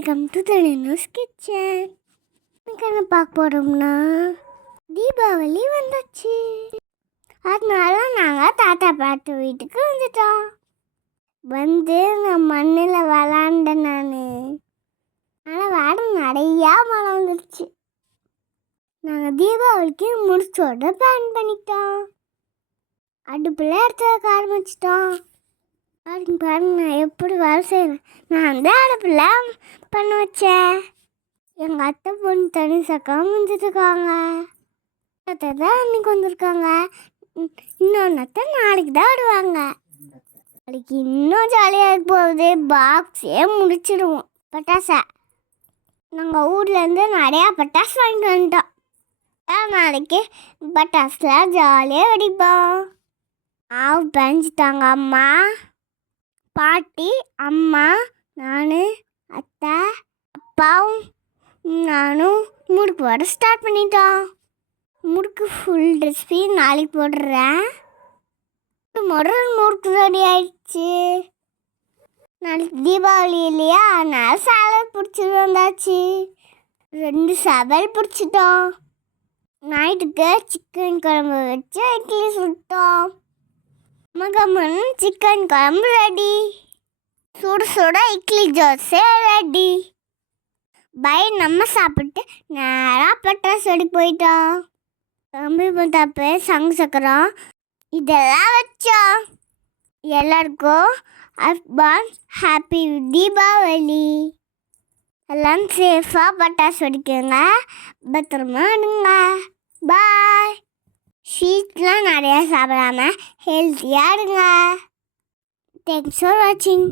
Welcome to தனினோஸ் news kitchen இன்னைக்கு என்ன பார்க்க போகிறோம்னா தீபாவளி வந்துச்சு. அதனால நாங்கள் தாத்தா பாட்டு வீட்டுக்கு வந்துட்டோம். வந்து நான் மண்ணில் விளாண்டேன் நான். ஆனால் வேட நிறையா மழை நாங்கள் தீபாவளிக்கு முடிச்சோட பிளான் பண்ணிட்டோம். அடுப்பில் எடுத்து ஆரம்பிச்சிட்டோம். பாருங்க பாருங்க நான் எப்படி வேலை செய்கிறேன் நான் தான் அடுப்பில் பண்ண வச்சேன். எங்கள் அத்தை பொண்ணு தனி சக்கம் வந்துட்டுருக்காங்க அத்தை தான் அன்னைக்கு வந்திருக்காங்க. இன்- இன்னொன்று அத்தை நாளைக்கு தான் ஆடுவாங்க நாளைக்கு இன்னும் ஜாலியாக இருக்க போகுது. பாக்ஸே முடிச்சிடுவோம் பட்டாசை. நாங்கள் ஊர்லேருந்து நிறையா பட்டாசு வாங்கிட்டு வந்துட்டோம். நாளைக்கு பட்டாசுலாம் ஜாலியாக வெடிப்போம். ஆவு பெஞ்சிட்டாங்க அம்மா. பாட்டி அம்மா நான் அத்தை அப்பாவும் நானும் முறுக்கு போட ஸ்டார்ட் பண்ணிட்டோம். முறுக்கு ஃபுல் ரெசிபி நாளைக்கு போடுறேன். முதல் முறுக்கு ரெடி ஆயிடுச்சு. நாளைக்கு தீபாவளி இல்லையா? அதனால் சேவல் பிடிச்சிட்டு வந்தாச்சு. ரெண்டு சவல் பிடிச்சிட்டோம். நைட்டுக்கு சிக்கன் குழம்பு வச்சு இட்லி சுட்டோம். மகமன் சிக்கன் குழம்பு ரெடி சுட சுட இட்லி தோசை ரெடி பை நம்ம சாப்பிட்டு நேராக பட்டாசு வெடி போயிட்டோம். கம்பி தப்பு சங்கு சக்கரம். இதெல்லாம் வச்சோம். எல்லாருக்கும் அட்வான்ஸ் ஹாப்பி தீபாவளி. எல்லாம் சேஃபாக பட்டாசு வெடிக்குங்க பத்திரமா இருங்க. பாய் ஸ்வீட்லாம் நிறையா சாப்பிடாம ஹெல்த்தியாக இருங்க. தேங்க்ஸ் ஃபார் வாட்சிங்